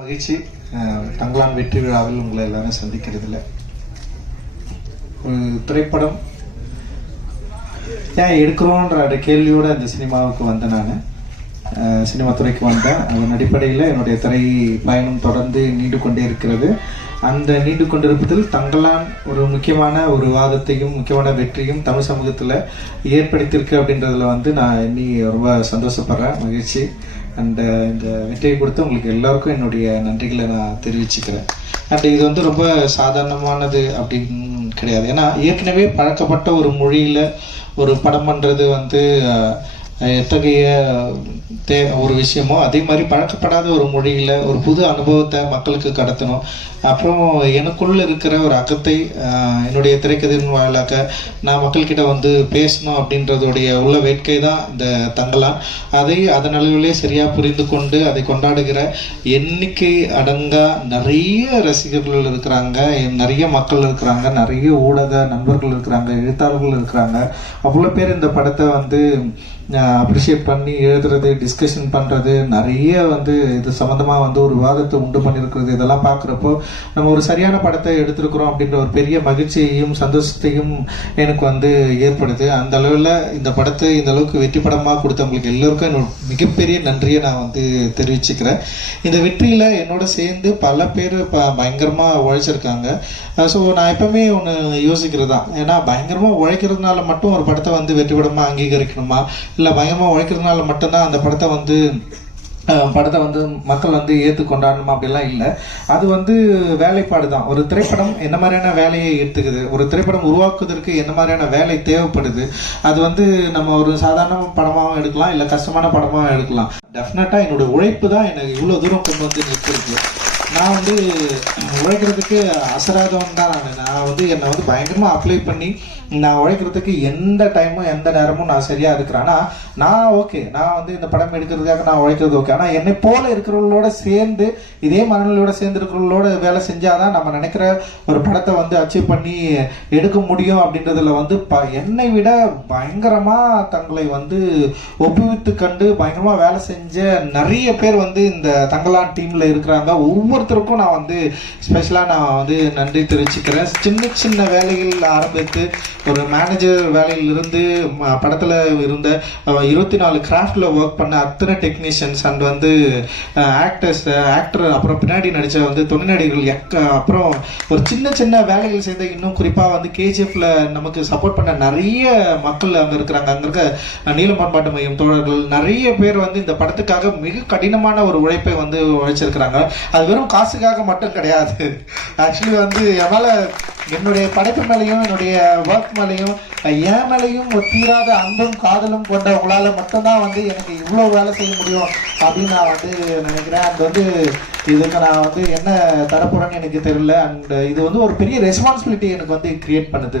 மகிழ்ச்சி தங்களான் வெற்றி விழாவில் உங்களை எல்லாரும் சந்திக்கிறதுல ஒரு திரைப்படம் ஏன் எடுக்கிறோன்ற கேள்வியோட அந்த சினிமாவுக்கு வந்தேன் நான் சினிமா துறைக்கு வந்தேன் அதன் அடிப்படையில் என்னுடைய திரை பயணம் தொடர்ந்து நீண்டு கொண்டே இருக்கிறது அந்த நீண்டு கொண்டிருப்பதில் தங்களான் ஒரு முக்கியமான ஒரு வாதத்தையும் முக்கியமான வெற்றியும் தமிழ் சமூகத்தில் ஏற்படுத்தியிருக்கு அப்படின்றதுல வந்து நான் இன்னி ரொம்ப சந்தோஷப்படுறேன் மகிழ்ச்சி அந்த இந்த வெற்றியை கொடுத்து உங்களுக்கு எல்லாருக்கும் என்னுடைய நன்றிகளை நான் தெரிவிச்சுக்கிறேன் அண்ட் இது வந்து ரொம்ப சாதாரணமானது அப்படின்னு கிடையாது ஏன்னா ஏற்கனவே பழக்கப்பட்ட ஒரு மொழியில் ஒரு படம் பண்ணுறது வந்து எத்தகைய தே ஒரு விஷயமோ அதே மாதிரி பழக்கப்படாத ஒரு மொழியில் ஒரு புது அனுபவத்தை மக்களுக்கு கடத்தணும் அப்புறம் எனக்குள்ளே இருக்கிற ஒரு அகத்தை என்னுடைய திரைக்கதையின் வாயிலாக நான் மக்கள்கிட்ட வந்து பேசணும் அப்படின்றதுடைய உள்ள வேட்கை தான் இந்த தங்கலான் அதை அதன் அளவிலே சரியாக புரிந்து கொண்டு அதை கொண்டாடுகிற எண்ணிக்கை அடங்கா நிறைய ரசிகர்கள் இருக்கிறாங்க நிறைய மக்கள் இருக்கிறாங்க நிறைய ஊடக நண்பர்கள் இருக்கிறாங்க எழுத்தாளர்கள் இருக்கிறாங்க அவ்வளோ பேர் இந்த படத்தை வந்து அப்ரிஷியேட் பண்ணி எழுதுறது டிஸ்கஷன் பண்ணுறது நிறைய வந்து இது சம்மந்தமாக வந்து ஒரு விவாதத்தை உண்டு பண்ணியிருக்கிறது இதெல்லாம் பார்க்குறப்போ நம்ம ஒரு சரியான படத்தை எடுத்திருக்கிறோம் அப்படின்ற ஒரு பெரிய மகிழ்ச்சியையும் சந்தோஷத்தையும் எனக்கு வந்து ஏற்படுது அந்த அளவில் இந்த படத்தை இந்த அளவுக்கு வெற்றி படமாக கொடுத்தவங்களுக்கு எல்லோருக்கும் என்னோட மிகப்பெரிய நன்றியை நான் வந்து தெரிவிச்சுக்கிறேன் இந்த வெற்றியில் என்னோட சேர்ந்து பல பேர் இப்போ பயங்கரமாக உழைச்சிருக்காங்க ஸோ நான் எப்பவுமே ஒன்று யோசிக்கிறது தான் ஏன்னா பயங்கரமாக உழைக்கிறதுனால மட்டும் ஒரு படத்தை வந்து வெற்றி படமாக அங்கீகரிக்கணுமா இல்லை பயங்கரமாக உழைக்கிறதுனால மட்டும்தான் அந்த படத்தை வந்து படத்தை வந்து மக்கள் வந்து ஏற்று அப்படிலாம் இல்லை அது வந்து வேலைப்பாடு தான் ஒரு திரைப்படம் என்ன மாதிரியான வேலையை எடுத்துக்குது ஒரு திரைப்படம் உருவாக்குவதற்கு என்ன மாதிரியான வேலை தேவைப்படுது அது வந்து நம்ம ஒரு சாதாரண படமாகவும் எடுக்கலாம் இல்லை கஷ்டமான படமாகவும் எடுக்கலாம் டெஃபினட்டாக என்னோட உழைப்பு தான் எனக்கு இவ்வளோ தூரம் கொண்டு வந்து நிற்கிறது நான் வந்து உழைக்கிறதுக்கு அசராதவன் தான் நான் நான் வந்து என்னை வந்து பயங்கரமாக அப்ளை பண்ணி நான் உழைக்கிறதுக்கு எந்த டைமும் எந்த நேரமும் நான் சரியாக இருக்கிறேன் ஆனால் நான் ஓகே நான் வந்து இந்த படம் எடுக்கிறதுக்காக நான் உழைக்கிறது ஓகே ஆனால் என்னை போல இருக்கிறவர்களோட சேர்ந்து இதே மனநிலையோட சேர்ந்து இருக்கிறவர்களோட வேலை செஞ்சால் தான் நம்ம நினைக்கிற ஒரு படத்தை வந்து அச்சீவ் பண்ணி எடுக்க முடியும் அப்படின்றதுல வந்து ப என்னை விட பயங்கரமாக தங்களை வந்து ஒப்புவித்து கண்டு பயங்கரமாக வேலை செஞ்ச நிறைய பேர் வந்து இந்த தங்களான் டீமில் இருக்கிறாங்க ஒவ்வொரு ஒவ்வொருத்தருக்கும் நான் வந்து ஸ்பெஷலாக நான் வந்து நன்றி தெரிவிச்சுக்கிறேன் சின்ன சின்ன வேலைகள் ஆரம்பித்து ஒரு மேனேஜர் வேலையிலிருந்து படத்தில் இருந்த இருபத்தி நாலு கிராஃப்டில் ஒர்க் பண்ண அத்தனை டெக்னீஷியன்ஸ் அண்ட் வந்து ஆக்டர்ஸ் ஆக்டர் அப்புறம் பின்னாடி நடித்த வந்து துணைநடிகர்கள் எக்க அப்புறம் ஒரு சின்ன சின்ன வேலைகள் செய்த இன்னும் குறிப்பாக வந்து கேஜிஎஃப்ல நமக்கு சப்போர்ட் பண்ண நிறைய மக்கள் அங்கே இருக்கிறாங்க அங்கே இருக்க நீலமான்பாட்டு மையம் தோழர்கள் நிறைய பேர் வந்து இந்த படத்துக்காக மிக கடினமான ஒரு உழைப்பை வந்து உழைச்சிருக்கிறாங்க அது வெறும் காசுக்காக மட்டும் கிடையாது ஆக்சுவலி வந்து என் மேலே என்னுடைய படைப்பு மேலேயும் என்னுடைய ஒர்க் மேலேயும் என் மேலேயும் ஒரு தீராத அன்பும் காதலும் கொண்ட உங்களால் மட்டும்தான் வந்து எனக்கு இவ்வளோ வேலை செய்ய முடியும் அப்படின்னு நான் வந்து நினைக்கிறேன் அது வந்து இதுக்கு நான் வந்து என்ன தரப்போகிறேன்னு எனக்கு தெரியல அண்ட் இது வந்து ஒரு பெரிய ரெஸ்பான்சிபிலிட்டி எனக்கு வந்து கிரியேட் பண்ணுது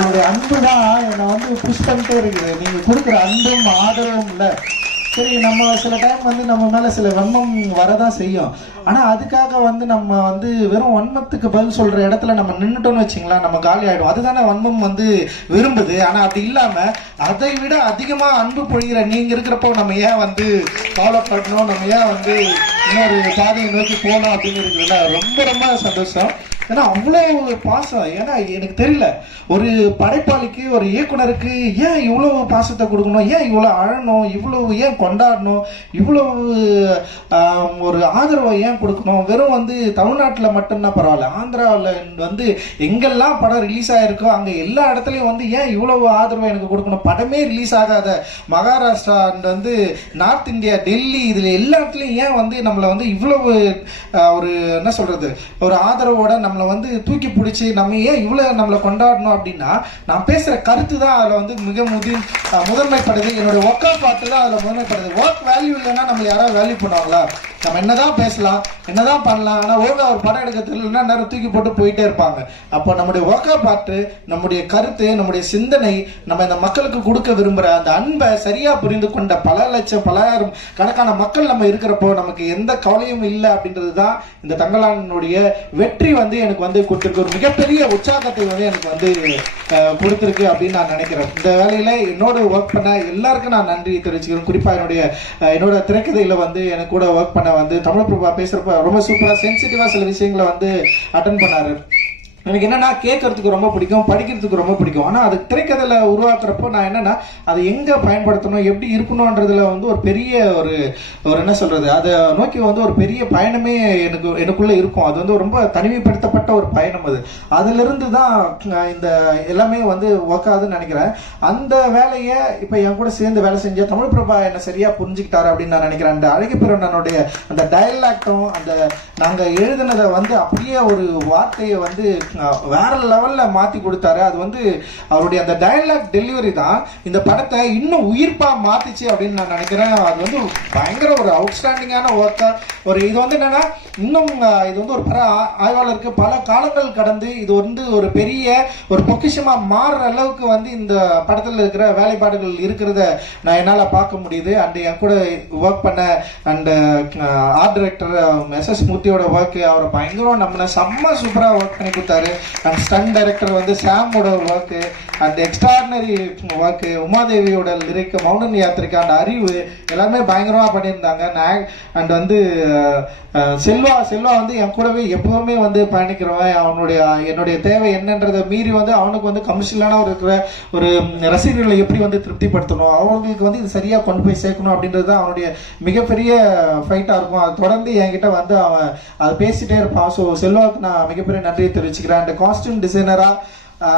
உங்களுடைய அன்பு தான் என்னை வந்து புஷ் பண்ணிட்டே இருக்குது நீங்கள் கொடுக்குற அன்பும் ஆதரவும் இல்லை சரி நம்ம சில டைம் வந்து நம்ம மேலே சில வெம்மம் வரதான் செய்யும் ஆனால் அதுக்காக வந்து நம்ம வந்து வெறும் வன்மத்துக்கு பதில் சொல்கிற இடத்துல நம்ம நின்றுட்டோம்னு வச்சிங்களா நம்ம காலி ஆகிடும் அதுதானே வன்மம் வந்து விரும்புது ஆனால் அப்படி இல்லாமல் அதை விட அதிகமாக அன்பு பொழிகிற நீங்கள் இருக்கிறப்போ நம்ம ஏன் வந்து பண்ணணும் நம்ம ஏன் வந்து இன்னொரு சாதியை நோக்கி போகணும் அப்படிங்கிறதுல ரொம்ப ரொம்ப சந்தோஷம் ஏன்னா அவ்வளோ பாசம் ஏன்னா எனக்கு தெரியல ஒரு படைப்பாளிக்கு ஒரு இயக்குனருக்கு ஏன் இவ்வளோ பாசத்தை கொடுக்கணும் ஏன் இவ்வளோ அழணும் இவ்வளோ ஏன் கொண்டாடணும் இவ்வளோ ஒரு ஆதரவை ஏன் கொடுக்கணும் வெறும் வந்து தமிழ்நாட்டில் மட்டும்னா பரவாயில்ல ஆந்திராவில் வந்து எங்கெல்லாம் படம் ரிலீஸ் ஆகிருக்கோ அங்கே எல்லா இடத்துலையும் வந்து ஏன் இவ்வளவு ஆதரவை எனக்கு கொடுக்கணும் படமே ரிலீஸ் ஆகாத மகாராஷ்டிரா அண்ட் வந்து நார்த் இந்தியா டெல்லி இதில் எல்லா இடத்துலையும் ஏன் வந்து நம்மளை வந்து இவ்வளவு ஒரு என்ன சொல்கிறது ஒரு ஆதரவோட நம்ம நம்மளை வந்து தூக்கி பிடிச்சி நம்ம ஏன் இவ்வளோ நம்மளை கொண்டாடணும் அப்படின்னா நான் பேசுகிற கருத்து தான் அதில் வந்து மிக முதி முதன்மைப்படுது என்னுடைய ஒர்க் பார்த்து தான் அதில் முதன்மைப்படுது ஒர்க் வேல்யூ இல்லைன்னா நம்மளை யாராவது வேல்யூ பண்ணுவாங்களா நம்ம என்னதான் பேசலாம் என்னதான் பண்ணலாம் ஆனால் ஓகே அவர் படம் எடுக்க தெரியலன்னா நேரம் தூக்கி போட்டு போயிட்டே இருப்பாங்க அப்போ நம்முடைய ஒர்க்கை பாட்டு நம்முடைய கருத்து நம்முடைய சிந்தனை நம்ம இந்த மக்களுக்கு கொடுக்க விரும்புகிற அந்த அன்பை சரியாக புரிந்து கொண்ட பல லட்சம் பலாயிரம் கணக்கான மக்கள் நம்ம இருக்கிறப்போ நமக்கு எந்த கவலையும் இல்லை அப்படின்றது தான் இந்த தங்களானுடைய வெற்றி வந்து எனக்கு வந்து கொடுத்துருக்கு ஒரு மிகப்பெரிய உற்சாகத்தை வந்து எனக்கு வந்து கொடுத்துருக்கு அப்படின்னு நான் நினைக்கிறேன் இந்த வேலையில் என்னோட ஒர்க் பண்ண எல்லாருக்கும் நான் நன்றி தெரிவிச்சுக்கிறேன் குறிப்பாக என்னுடைய என்னோட திரைக்கதையில் வந்து எனக்கு கூட ஒர்க் பண்ண வந்து தமிழ் பிரபா பேசுறப்ப ரொம்ப சூப்பரா சென்சிட்டிவா சில விஷயங்களை வந்து அட்டன் பண்ணாரு எனக்கு என்னன்னா கேட்கறதுக்கு ரொம்ப பிடிக்கும் படிக்கிறதுக்கு ரொம்ப பிடிக்கும் ஆனால் அது திரைக்கதையில் உருவாக்குறப்போ நான் என்னன்னா அதை எங்கே பயன்படுத்தணும் எப்படி இருக்கணும்ன்றதுல வந்து ஒரு பெரிய ஒரு ஒரு என்ன சொல்றது அதை நோக்கி வந்து ஒரு பெரிய பயணமே எனக்கு எனக்குள்ள இருக்கும் அது வந்து ரொம்ப தனிமைப்படுத்தப்பட்ட ஒரு பயணம் அது அதிலிருந்து தான் இந்த எல்லாமே வந்து ஒர்க் நினைக்கிறேன் அந்த வேலையை இப்போ என் கூட சேர்ந்து வேலை செஞ்ச தமிழ் பிரபா என்னை சரியாக புரிஞ்சுக்கிட்டாரு அப்படின்னு நான் நினைக்கிறேன் அந்த அழகு பிறனனுடைய அந்த டயலாக்டும் அந்த நாங்கள் எழுதினதை வந்து அப்படியே ஒரு வார்த்தையை வந்து வேற லெவலில் மாற்றி கொடுத்தாரு அது வந்து அவருடைய அந்த டைலாக் டெலிவரி தான் இந்த படத்தை இன்னும் உயிர்ப்பாக மாற்றிச்சு அப்படின்னு நான் நினைக்கிறேன் அது வந்து பயங்கர ஒரு அவுட்ஸ்டாண்டிங்கான ஒர்க்காக ஒரு இது வந்து என்னென்னா இன்னும் இது வந்து ஒரு பல ஆய்வாளருக்கு பல காலங்கள் கடந்து இது வந்து ஒரு பெரிய ஒரு பொக்கிஷமாக மாறுற அளவுக்கு வந்து இந்த படத்தில் இருக்கிற வேலைப்பாடுகள் இருக்கிறத நான் என்னால் பார்க்க முடியுது அண்டு என் கூட ஒர்க் பண்ண and art director S S மூர்த்தியோட work அவரை பயங்கரம் நம்மளை செம்ம சூப்பராக ஒர்க் பண்ணி கொடுத்தாரு அண்ட் ஸ்டன் டைரக்டர் வந்து சாமோட ஒர்க்கு அண்ட் எக்ஸ்ட்ராடினரி ஒர்க்கு உமாதேவியோட லிரிக் மௌன யாத்திரைக்கு அந்த அறிவு எல்லாமே பயங்கரமாக பண்ணியிருந்தாங்க அண்ட் வந்து செல்வ செல்வா செல்வா வந்து என் கூடவே எப்பவுமே வந்து பயணிக்கிறவன் அவனுடைய என்னுடைய தேவை என்னன்றதை மீறி வந்து அவனுக்கு வந்து கமர்ஷியலான ஒரு இருக்கிற ஒரு ரசிகர்களை எப்படி வந்து திருப்திப்படுத்தணும் அவங்களுக்கு வந்து இது சரியாக கொண்டு போய் சேர்க்கணும் அப்படின்றது தான் அவனுடைய மிகப்பெரிய ஃபைட்டாக இருக்கும் அது தொடர்ந்து என்கிட்ட வந்து அவன் அதை பேசிகிட்டே இருப்பான் ஸோ செல்வாவுக்கு நான் மிகப்பெரிய நன்றியை தெரிவிச்சுக்கிறேன் அண்ட் காஸ்டியூம் டிசைனராக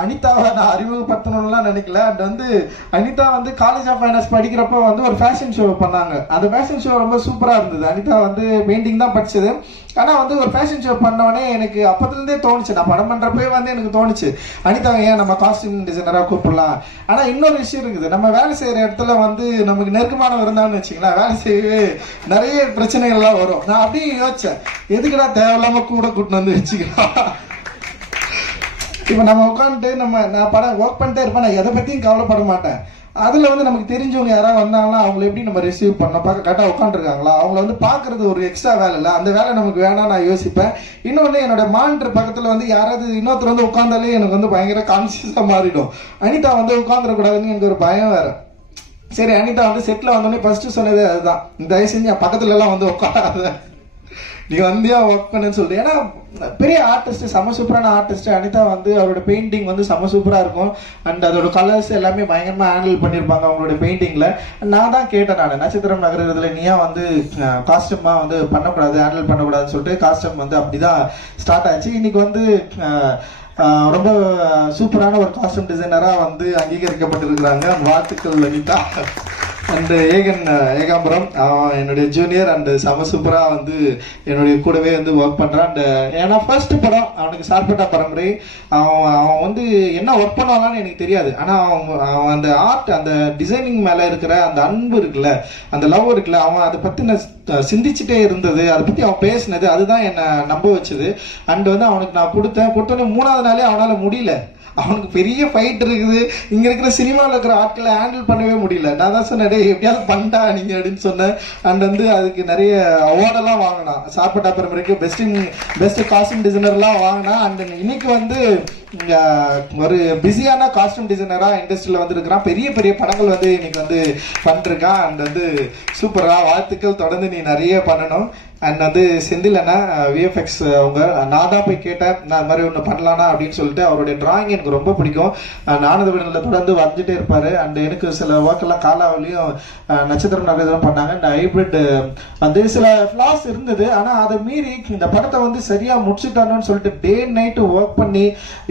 அனிதாவை நான் அறிமுகப்படுத்தணும்லாம் நினைக்கல அண்ட் வந்து அனிதா வந்து காலேஜ் ஆஃப் ஃபைனான்ஸ் படிக்கிறப்ப வந்து ஒரு ஃபேஷன் ஷோ பண்ணாங்க அந்த ஃபேஷன் ஷோ ரொம்ப சூப்பராக இருந்தது அனிதா வந்து பெயிண்டிங் தான் படிச்சது ஆனால் வந்து ஒரு ஃபேஷன் ஷோ பண்ணவொடனே எனக்கு அப்போதுலேருந்தே தோணுச்சு நான் படம் பண்ணுறப்பே வந்து எனக்கு தோணுச்சு அனிதா ஏன் நம்ம காஸ்டியூம் டிசைனராக கூப்பிடலாம் ஆனால் இன்னொரு விஷயம் இருக்குது நம்ம வேலை செய்கிற இடத்துல வந்து நமக்கு நெருக்கமான வருந்தான்னு வச்சுக்கலாம் வேலை செய்யவே நிறைய பிரச்சனைகள்லாம் வரும் நான் அப்படியே யோசித்தேன் எதுக்குடா தேவையில்லாமல் கூட கூட்டின்னு வந்து வச்சுக்கலாம் இப்போ நம்ம உட்காந்துட்டு நம்ம நான் படம் ஒர்க் பண்ணிட்டே இருப்பேன் நான் எதை பற்றியும் கவலைப்பட மாட்டேன் அதில் வந்து நமக்கு தெரிஞ்சவங்க யாராவது வந்தாங்கன்னா அவங்கள எப்படி நம்ம ரிசீவ் பண்ணோம் பார்க்க கரெக்டாக உட்காந்துருக்காங்களா அவங்கள வந்து பார்க்குறது ஒரு எக்ஸ்ட்ரா வேலை இல்லை அந்த வேலை நமக்கு வேணாம் நான் யோசிப்பேன் இன்னொன்று என்னோட மானிட்டர் பக்கத்தில் வந்து யாராவது இன்னொருத்தர் வந்து உட்காந்தாலே எனக்கு வந்து பயங்கர கான்சியஸாக மாறிடும் அனிதா வந்து உட்காந்துடக்கூடாதுன்னு எனக்கு ஒரு பயம் வேறு சரி அனிதா வந்து செட்டில் வந்தோடனே ஃபஸ்ட்டு சொன்னதே அதுதான் தயவு செஞ்சு பக்கத்துலலாம் வந்து உட்காராத நீ வந்தியா ஒர்க் பண்ணுன்னு சொல்லி ஏன்னா பெரிய ஆர்டிஸ்ட் சம சூப்பரான ஆர்டிஸ்ட் அனிதா வந்து அவரோட பெயிண்டிங் வந்து சம சூப்பராக இருக்கும் அண்ட் அதோட கலர்ஸ் எல்லாமே பயங்கரமாக ஹேண்டில் பண்ணியிருப்பாங்க அவங்களோட பெயிண்டிங்கில் நான் தான் கேட்டேன் நான் நட்சத்திரம் நகரத்தில் நீயா வந்து காஸ்டியூமா வந்து பண்ணக்கூடாது ஹேண்டில் பண்ணக்கூடாதுன்னு சொல்லிட்டு காஸ்டியூம் வந்து அப்படி தான் ஸ்டார்ட் ஆச்சு இன்னைக்கு வந்து ரொம்ப சூப்பரான ஒரு காஸ்டியூம் டிசைனராக வந்து அங்கீகரிக்கப்பட்டிருக்கிறாங்க வாழ்த்துக்கள் அனிதா அண்டு ஏகன் ஏகாம்பரம் அவன் என்னுடைய ஜூனியர் அண்டு சம சூப்பராக வந்து என்னுடைய கூடவே வந்து ஒர்க் பண்ணுறான் அண்டு ஏன்னா ஃபர்ஸ்ட் படம் அவனுக்கு சார்பட்டா பரம்பரை அவன் அவன் வந்து என்ன ஒர்க் பண்ணுவானு எனக்கு தெரியாது ஆனால் அவன் அவன் அந்த ஆர்ட் அந்த டிசைனிங் மேலே இருக்கிற அந்த அன்பு இருக்குல்ல அந்த லவ் இருக்குல்ல அவன் அதை பற்றின சிந்திச்சுட்டே இருந்தது அதை பற்றி அவன் பேசினது அதுதான் என்னை நம்ப வச்சது அண்டு வந்து அவனுக்கு நான் கொடுத்தேன் கொடுத்தோன்னே மூணாவது நாளே அவனால் முடியல அவனுக்கு பெரிய ஃபைட் இருக்குது இங்கே இருக்கிற சினிமாவில் இருக்கிற ஆட்களை ஹேண்டில் பண்ணவே முடியல நான் தான் சொன்னேன் எப்படியாவது பண்ணா நீங்கள் அப்படின்னு சொன்னேன் அண்ட் வந்து அதுக்கு நிறைய அவார்டெல்லாம் வாங்கினான் சாப்பிட்ட அப்புறம் வரைக்கும் பெஸ்ட்டு பெஸ்ட் காஸ்டியூம் டிசைனர்லாம் வாங்கினான் அண்ட் இன்னைக்கு வந்து ஒரு பிஸியான காஸ்டியூம் டிசைனராக இண்டஸ்ட்ரியில் வந்துருக்கிறான் பெரிய பெரிய படங்கள் வந்து இன்னைக்கு வந்து பண்ணிருக்கான் அண்ட் வந்து சூப்பராக வாழ்த்துக்கள் தொடர்ந்து நீ நிறைய பண்ணணும் அண்ட் வந்து செந்திலனா விஎஃப்எக்ஸ் அவங்க நான் தான் போய் கேட்டேன் நான் மாதிரி ஒன்று பண்ணலானா அப்படின்னு சொல்லிட்டு அவருடைய டிராயிங் எனக்கு ரொம்ப பிடிக்கும் நானது விடலில் தொடர்ந்து வந்துட்டே இருப்பார் அண்ட் எனக்கு சில ஒர்க்கெல்லாம் காலாவிலையும் நட்சத்திரம் நகரம் பண்ணாங்க இந்த ஹைப்ரிட் வந்து சில ஃப்ளாஸ் இருந்தது ஆனால் அதை மீறி இந்த படத்தை வந்து சரியாக முடிச்சுட்டானு சொல்லிட்டு டே நைட்டு ஒர்க் பண்ணி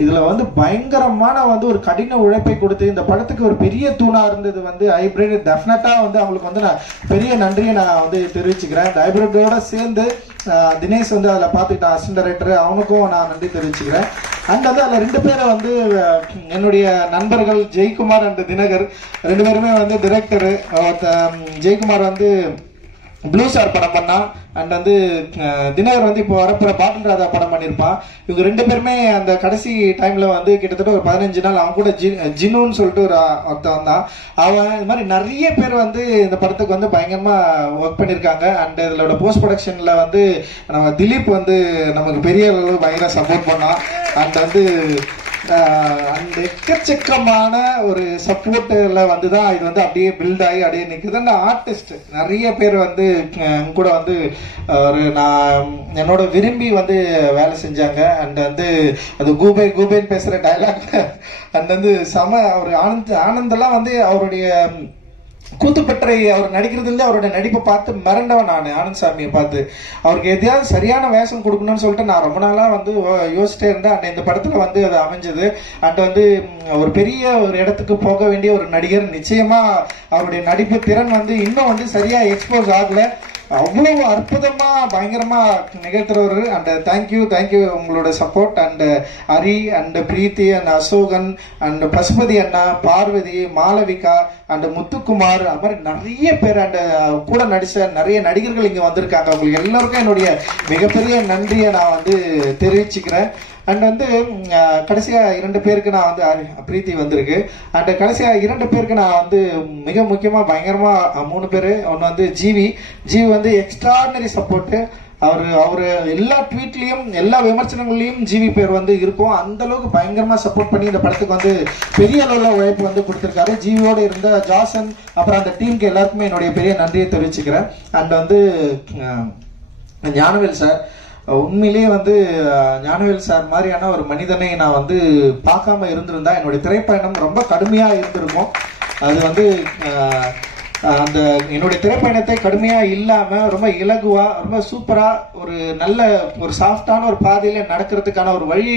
இதில் வந்து பயங்கரமான வந்து ஒரு கடின உழைப்பை கொடுத்து இந்த படத்துக்கு ஒரு பெரிய தூணாக இருந்தது வந்து ஹைப்ரிட் டெஃபினட்டாக வந்து அவங்களுக்கு வந்து நான் பெரிய நன்றியை நான் வந்து தெரிவிச்சுக்கிறேன் இந்த ஹைப்ரிட்டோட சே வந்து தினேஷ் வந்து அதில் பார்த்துக்கிட்டான் அசிஸ்டன்ட் அவனுக்கும் நான் நன்றி தெரிவிச்சுக்கிறேன் அண்ட் வந்து அதில் ரெண்டு பேரை வந்து என்னுடைய நண்பர்கள் ஜெய்குமார் அண்ட் தினகர் ரெண்டு பேருமே வந்து டிரெக்டரு ஜெய்குமார் வந்து ப்ளூ ஸ்டார் படம் பண்ணான் அண்ட் வந்து தினகர் வந்து இப்போ வரப்புற பாட்டில் ராஜா படம் பண்ணியிருப்பான் இவங்க ரெண்டு பேருமே அந்த கடைசி டைமில் வந்து கிட்டத்தட்ட ஒரு பதினஞ்சு நாள் அவன் கூட ஜி ஜினுன்னு சொல்லிட்டு ஒரு ஒருத்தன் வந்தான் அவன் இது மாதிரி நிறைய பேர் வந்து இந்த படத்துக்கு வந்து பயங்கரமாக ஒர்க் பண்ணியிருக்காங்க அண்ட் இதோட போஸ்ட் ப்ரொடக்ஷனில் வந்து நம்ம திலீப் வந்து நமக்கு பெரிய அளவு பயங்கர சப்போர்ட் பண்ணான் அண்ட் வந்து அந்த எக்கச்சக்கமான ஒரு சப்போர்ட்டில் வந்து தான் இது வந்து அப்படியே பில்ட் ஆகி அப்படியே நிற்குது அந்த ஆர்டிஸ்ட் நிறைய பேர் வந்து கூட வந்து ஒரு நான் என்னோட விரும்பி வந்து வேலை செஞ்சாங்க அண்ட் வந்து அது கூபே கூபேன்னு பேசுகிற டைலாக் அண்ட் வந்து சம ஒரு ஆனந்த் ஆனந்தெல்லாம் வந்து அவருடைய கூத்துப்பட்டறை அவர் நடிக்கிறது இல்லை அவருடைய நடிப்பை பார்த்து மிரண்டவன் நான் ஆனந்த் சாமியை பார்த்து அவருக்கு எதையாவது சரியான வேஷம் கொடுக்கணும்னு சொல்லிட்டு நான் ரொம்ப நாளாக வந்து யோசிச்சிட்டே இருந்தேன் அண்ட் இந்த படத்தில் வந்து அது அமைஞ்சது அண்ட் வந்து ஒரு பெரிய ஒரு இடத்துக்கு போக வேண்டிய ஒரு நடிகர் நிச்சயமாக அவருடைய நடிப்பு திறன் வந்து இன்னும் வந்து சரியாக எக்ஸ்போஸ் ஆகலை அவ்வளவு அற்புதமாக பயங்கரமாக நிகழ்த்துறவர் and thank you thank you உங்களோட support and Hari and Preethi and Ashokan and Pasupathi Anna Parvathy Malavika and Muthukumar அது மாதிரி நிறைய பேர் அண்ட் கூட நடித்த நிறைய நடிகர்கள் இங்கே வந்திருக்காங்க உங்களுக்கு எல்லோருக்கும் என்னுடைய மிகப்பெரிய நன்றியை நான் வந்து தெரிவிச்சுக்கிறேன் அண்ட் வந்து கடைசியாக இரண்டு பேருக்கு நான் வந்து பிரீத்தி வந்திருக்கு அண்ட் கடைசியாக இரண்டு பேருக்கு நான் வந்து மிக முக்கியமாக பயங்கரமாக மூணு பேர் ஒன்று வந்து ஜிவி ஜிவி வந்து எக்ஸ்ட்ராடனரி சப்போர்ட்டு அவர் அவர் எல்லா ட்வீட்லேயும் எல்லா விமர்சனங்கள்லையும் ஜிவி பேர் வந்து இருக்கும் அந்த அளவுக்கு பயங்கரமாக சப்போர்ட் பண்ணி இந்த படத்துக்கு வந்து பெரிய அளவில் உழைப்பு வந்து கொடுத்துருக்காரு ஜிவியோடு இருந்த ஜாசன் அப்புறம் அந்த டீமுக்கு எல்லாருக்குமே என்னுடைய பெரிய நன்றியை தெரிவிச்சுக்கிறேன் அண்ட் வந்து ஞானவேல் சார் உண்மையிலேயே வந்து ஞானவேல் சார் மாதிரியான ஒரு மனிதனை நான் வந்து பார்க்காம இருந்திருந்தா என்னுடைய திரைப்பயணம் ரொம்ப கடுமையாக இருந்திருக்கும் அது வந்து அந்த என்னுடைய திரைப்பயணத்தை கடுமையாக இல்லாமல் ரொம்ப இலகுவாக ரொம்ப சூப்பராக ஒரு நல்ல ஒரு சாஃப்டான ஒரு பாதையில் நடக்கிறதுக்கான ஒரு வழி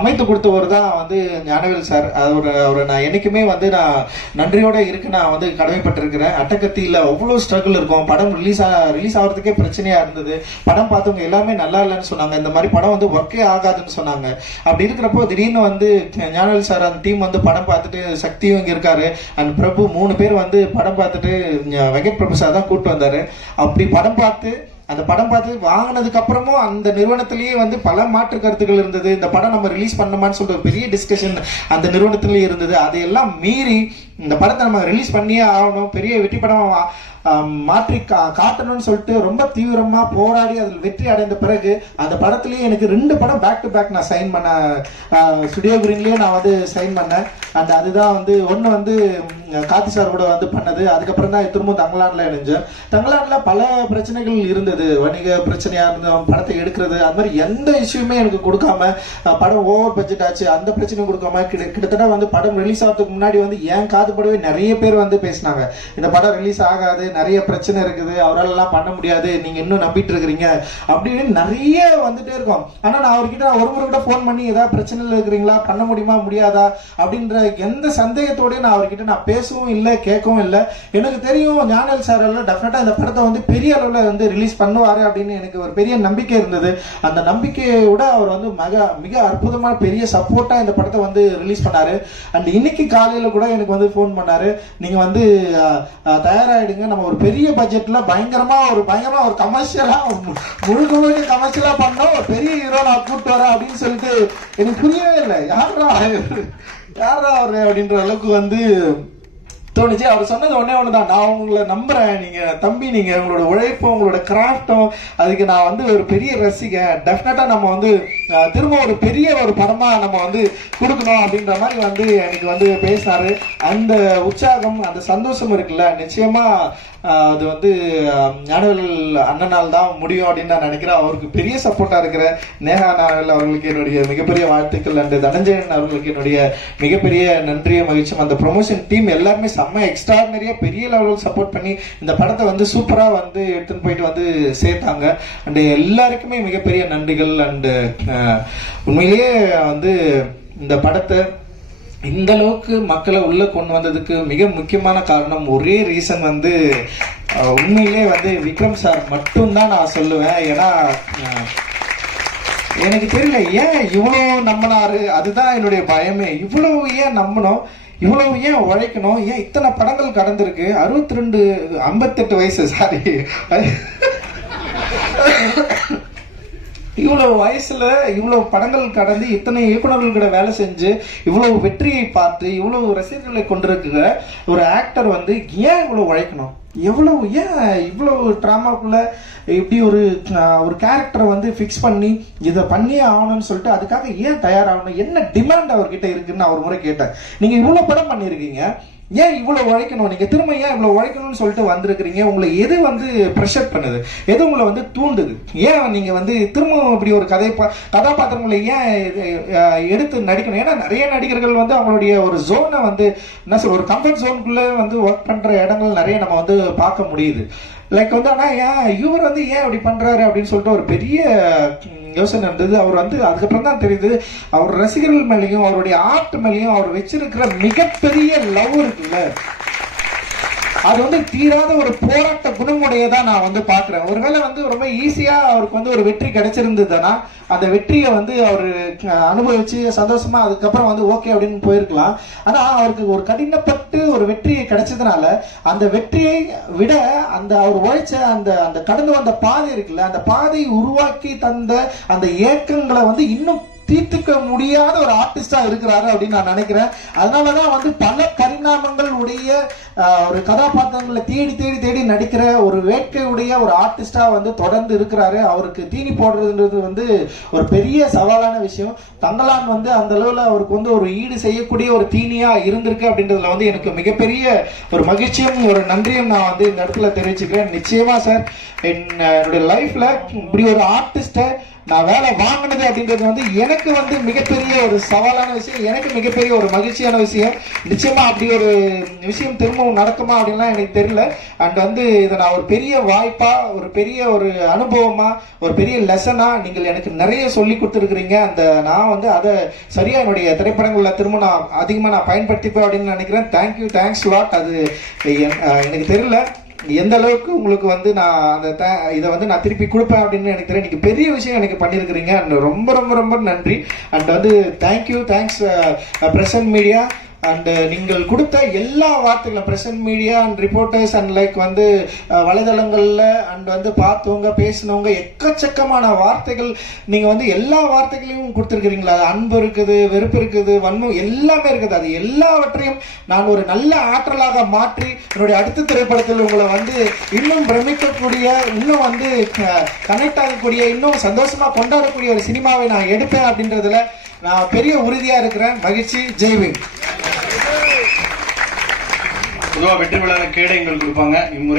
அமைத்து கொடுத்தவர் தான் வந்து ஞானவேல் சார் அவரு அவரை நான் என்றைக்குமே வந்து நான் நன்றியோடு இருக்கு நான் வந்து கடமைப்பட்டிருக்கிறேன் அட்டக்கத்தியில் அவ்வளோ ஸ்ட்ரகிள் இருக்கும் படம் ரிலீஸ் ஆ ரிலீஸ் ஆகிறதுக்கே பிரச்சனையாக இருந்தது படம் பார்த்தவங்க எல்லாமே நல்லா இல்லைன்னு சொன்னாங்க இந்த மாதிரி படம் வந்து ஒர்க்கே ஆகாதுன்னு சொன்னாங்க அப்படி இருக்கிறப்போ திடீர்னு வந்து ஞானவேல் சார் அந்த டீம் வந்து படம் பார்த்துட்டு சக்தியும் இங்கே இருக்காரு அண்ட் பிரபு மூணு பேர் வந்து படம் பார்த்துட்டு வெங்கட் தான் கூப்பிட்டு வந்தார் அப்படி படம் பார்த்து அந்த படம் பார்த்து வாங்கினதுக்கு அப்புறமும் அந்த நிறுவனத்திலேயே வந்து பல மாற்று கருத்துக்கள் இருந்தது இந்த படம் நம்ம ரிலீஸ் பண்ணமான்னு சொல்ற பெரிய டிஸ்கஷன் அந்த நிறுவனத்திலேயே இருந்தது அதையெல்லாம் மீறி இந்த படத்தை நம்ம ரிலீஸ் பண்ணியே ஆகணும் பெரிய வெற்றி படம் மாற்றி கா காட்டணும்னு சொல்லிட்டு ரொம்ப தீவிரமாக போராடி அதில் வெற்றி அடைந்த பிறகு அந்த படத்துலேயே எனக்கு ரெண்டு படம் பேக் டு பேக் நான் சைன் பண்ண ஸ்டுடியோ கிரீன்லேயே நான் வந்து சைன் பண்ணேன் அண்ட் அதுதான் வந்து ஒன்று வந்து காத்தி சார் கூட வந்து பண்ணது அதுக்கப்புறம் தான் திரும்பவும் தங்களாண்டில் இணைஞ்சேன் தங்களாண்டில் பல பிரச்சனைகள் இருந்தது வணிக பிரச்சனையாக இருந்தோம் படத்தை எடுக்கிறது அது மாதிரி எந்த இஷ்யூமே எனக்கு கொடுக்காம படம் ஓவர் பட்ஜெட் ஆச்சு அந்த பிரச்சனையும் கொடுக்காம கிட்டத்தட்ட வந்து படம் ரிலீஸ் ஆகிறதுக்கு முன்னாடி வந்து ஏன் காத்து அதுபடவே நிறைய பேர் வந்து பேசினாங்க இந்த படம் ரிலீஸ் ஆகாது நிறைய பிரச்சனை இருக்குது அவராலலாம் பண்ண முடியாது நீங்கள் இன்னும் நம்பிட்டு இருக்கிறீங்க அப்படின்னு நிறைய வந்துட்டே இருக்கும் ஆனால் நான் அவர்கிட்ட ஒரு முறை கூட ஃபோன் பண்ணி ஏதாவது பிரச்சனையில் இருக்கிறீங்களா பண்ண முடியுமா முடியாதா அப்படின்ற எந்த சந்தேகத்தோடய நான் அவர்கிட்ட நான் பேசவும் இல்லை கேட்கவும் இல்லை எனக்கு தெரியும் ஞானல் சாரெல்லாம் டெஃபினட்டாக இந்த படத்தை வந்து பெரிய அளவில் வந்து ரிலீஸ் பண்ணுவார் அப்படின்னு எனக்கு ஒரு பெரிய நம்பிக்கை இருந்தது அந்த நம்பிக்கையை விட அவர் வந்து மிக மிக அற்புதமான பெரிய சப்போர்ட்டாக இந்த படத்தை வந்து ரிலீஸ் பண்ணார் அண்ட் இன்னைக்கு காலையில் கூட எனக்கு வந்து ஃபோன் பண்ணார் நீங்கள் வந்து தயாராகிடுங்க நம்ம ஒரு பெரிய பட்ஜெட்டில் பயங்கரமாக ஒரு பயங்கரமாக ஒரு கமர்ஷியலாக முழுக்க முழுக்க கமர்ஷியலாக பண்ணோம் ஒரு பெரிய ஹீரோ நான் கூப்பிட்டு வரேன் அப்படின்னு சொல்லிட்டு எனக்கு புரியவே இல்லை யாரா யாரா அவரு அப்படின்ற அளவுக்கு வந்து தோணுச்சு அவர் சொன்னது ஒன்னே ஒன்று தான் நான் உங்களை நம்புகிறேன் நீங்கள் தம்பி நீங்கள் உங்களோட உழைப்பும் உங்களோட கிராஃப்டும் அதுக்கு நான் வந்து ஒரு பெரிய ரசிகன் டெஃபினட்டா நம்ம வந்து திரும்ப ஒரு பெரிய ஒரு படமா நம்ம வந்து கொடுக்கணும் அப்படின்ற மாதிரி வந்து எனக்கு வந்து பேசினாரு அந்த உற்சாகம் அந்த சந்தோஷம் இருக்குல்ல நிச்சயமா அது வந்து ஞானவேல் அண்ணனால் தான் முடியும் அப்படின்னு நான் நினைக்கிறேன் அவருக்கு பெரிய சப்போர்ட்டா இருக்கிற நேஹா நாவல் அவர்களுக்கு என்னுடைய மிகப்பெரிய வாழ்த்துக்கள் அண்டு தனஞ்சயன் அவர்களுக்கு என்னுடைய மிகப்பெரிய நன்றிய மகிழ்ச்சியும் அந்த ப்ரொமோஷன் டீம் எல்லாருமே செம்ம எக்ஸ்ட்ராடனரியா பெரிய லெவலில் சப்போர்ட் பண்ணி இந்த படத்தை வந்து சூப்பரா வந்து எடுத்துன்னு போயிட்டு வந்து சேர்த்தாங்க அண்டு எல்லாருக்குமே மிகப்பெரிய நன்றிகள் அண்டு உண்மையிலேயே வந்து இந்த படத்தை இந்த அளவுக்கு மக்களை உள்ளே கொண்டு வந்ததுக்கு மிக முக்கியமான காரணம் ஒரே ரீசன் வந்து உண்மையிலே வந்து விக்ரம் சார் மட்டும்தான் நான் சொல்லுவேன் ஏன்னா எனக்கு தெரியல ஏன் இவ்வளோ நம்பினாரு அதுதான் என்னுடைய பயமே இவ்வளோ ஏன் நம்பணும் இவ்வளவு ஏன் உழைக்கணும் ஏன் இத்தனை படங்கள் கடந்திருக்கு அறுபத்தி ரெண்டு ஐம்பத்தெட்டு வயசு சாரி இவ்வளவு வயசுல இவ்வளவு படங்கள் கடந்து இத்தனை இயக்குநர்கள் கூட வேலை செஞ்சு இவ்வளவு வெற்றியை பார்த்து இவ்வளவு ரசிகர்களை கொண்டிருக்கிற ஒரு ஆக்டர் வந்து ஏன் இவ்வளவு உழைக்கணும் எவ்வளவு ஏன் இவ்வளவு ட்ராமாக்குள்ள இப்படி ஒரு ஒரு கேரக்டரை வந்து ஃபிக்ஸ் பண்ணி இதை பண்ணியே ஆகணும்னு சொல்லிட்டு அதுக்காக ஏன் தயாராகணும் என்ன டிமாண்ட் அவர்கிட்ட இருக்குன்னு அவர் முறை கேட்டேன் நீங்க இவ்வளவு படம் பண்ணியிருக்கீங்க ஏன் இவ்வளோ உழைக்கணும் நீங்கள் திரும்ப ஏன் இவ்வளோ உழைக்கணும்னு சொல்லிட்டு வந்திருக்கிறீங்க உங்களை எது வந்து ப்ரெஷர் பண்ணுது எது உங்களை வந்து தூண்டுது ஏன் நீங்கள் வந்து திரும்பவும் இப்படி ஒரு கதை கதாபாத்திரங்களை ஏன் எடுத்து நடிக்கணும் ஏன்னா நிறைய நடிகர்கள் வந்து அவங்களுடைய ஒரு ஜோனை வந்து என்ன சொல் ஒரு கம்ஃபர்ட் ஜோனுக்குள்ள வந்து ஒர்க் பண்ணுற இடங்கள் நிறைய நம்ம வந்து பார்க்க முடியுது லைக் வந்து ஆனால் ஏன் இவர் வந்து ஏன் அப்படி பண்ணுறாரு அப்படின்னு சொல்லிட்டு ஒரு பெரிய யோசனை இருந்தது அவர் வந்து அதுக்கப்புறம் தான் தெரியுது அவர் ரசிகர்கள் மேலேயும் அவருடைய ஆர்ட் மேலேயும் அவர் வச்சிருக்கிற மிகப்பெரிய லவ் இருக்குல்ல அது வந்து தீராத ஒரு போராட்ட குணமுடையதா நான் வந்து பாக்குறேன் ஒருவேளை வந்து ரொம்ப ஈஸியா அவருக்கு வந்து ஒரு வெற்றி கிடைச்சிருந்ததுன்னா அந்த வெற்றியை வந்து அவர் அனுபவிச்சு சந்தோஷமா அதுக்கப்புறம் வந்து ஓகே அப்படின்னு போயிருக்கலாம் ஆனா அவருக்கு ஒரு கடினப்பட்டு ஒரு வெற்றி கிடைச்சதுனால அந்த வெற்றியை விட அந்த அவர் உழைச்ச அந்த அந்த கடந்து வந்த பாதை இருக்குல்ல அந்த பாதையை உருவாக்கி தந்த அந்த ஏக்கங்களை வந்து இன்னும் தீர்த்துக்க முடியாத ஒரு ஆர்டிஸ்டா இருக்கிறாரு அப்படின்னு நான் நினைக்கிறேன் அதனாலதான் வந்து பல பரிணாமங்கள் உடைய ஒரு கதாபாத்திரங்களை தேடி தேடி தேடி நடிக்கிற ஒரு வேட்கையுடைய ஒரு ஆர்டிஸ்டா வந்து தொடர்ந்து இருக்கிறாரு அவருக்கு தீனி போடுறதுன்றது வந்து ஒரு பெரிய சவாலான விஷயம் தங்கலான் வந்து அந்த அளவில் அவருக்கு வந்து ஒரு ஈடு செய்யக்கூடிய ஒரு தீனியா இருந்திருக்கு அப்படின்றதுல வந்து எனக்கு மிகப்பெரிய ஒரு மகிழ்ச்சியும் ஒரு நன்றியும் நான் வந்து இந்த இடத்துல தெரிவிச்சுக்கிறேன் நிச்சயமா சார் என்னுடைய லைஃப்ல இப்படி ஒரு ஆர்டிஸ்ட நான் வேலை வாங்கினது அப்படின்றது வந்து எனக்கு வந்து மிகப்பெரிய ஒரு சவாலான விஷயம் எனக்கு மிகப்பெரிய ஒரு மகிழ்ச்சியான விஷயம் நிச்சயமா அப்படி ஒரு விஷயம் திரும்பவும் நடக்குமா அப்படின்லாம் எனக்கு தெரியல அண்ட் வந்து இதை நான் ஒரு பெரிய வாய்ப்பா ஒரு பெரிய ஒரு அனுபவமா ஒரு பெரிய லெசனா நீங்கள் எனக்கு நிறைய சொல்லி கொடுத்துருக்குறீங்க அந்த நான் வந்து அதை சரியா என்னுடைய திரைப்படங்களில் திரும்ப நான் அதிகமாக நான் பயன்படுத்திப்பேன் அப்படின்னு நினைக்கிறேன் தேங்க்யூ தேங்க்ஸ் லாட் அது எனக்கு தெரியல எந்த அளவுக்கு உங்களுக்கு வந்து நான் அந்த த இதை வந்து நான் திருப்பி கொடுப்பேன் அப்படின்னு நினைக்கிறேன் நீங்கள் பெரிய விஷயம் எனக்கு பண்ணியிருக்கிறீங்க அண்ட் ரொம்ப ரொம்ப ரொம்ப நன்றி அண்ட் வந்து thank you thanks present media and uh, நீங்கள் கொடுத்த எல்லா வார்த்தைகளும் present media and reporters and like வந்து uh, வலைதளங்களில் அண்ட் வந்து பார்த்தவங்க பேசினவங்க எக்கச்சக்கமான வார்த்தைகள் நீங்கள் வந்து எல்லா வார்த்தைகளையும் கொடுத்துருக்குறீங்களா அன்பு இருக்குது வெறுப்பு இருக்குது வன்மம் எல்லாமே இருக்குது அது எல்லாவற்றையும் நான் ஒரு நல்ல ஆற்றலாக மாற்றி என்னுடைய அடுத்த திரைப்படத்தில் உங்களை வந்து இன்னும் பிரமிக்கக்கூடிய இன்னும் வந்து கனெக்ட் uh, ஆகக்கூடிய இன்னும் சந்தோஷமாக கொண்டாடக்கூடிய ஒரு சினிமாவை நான் எடுப்பேன் அப்படின்றதுல நான் பெரிய உறுதியா இருக்கிறேன் மகிழ்ச்சி ஜெய்வின் பொதுவாக வெற்றி விழாவில் கேடயங்கள் கொடுப்பாங்க இம்முறை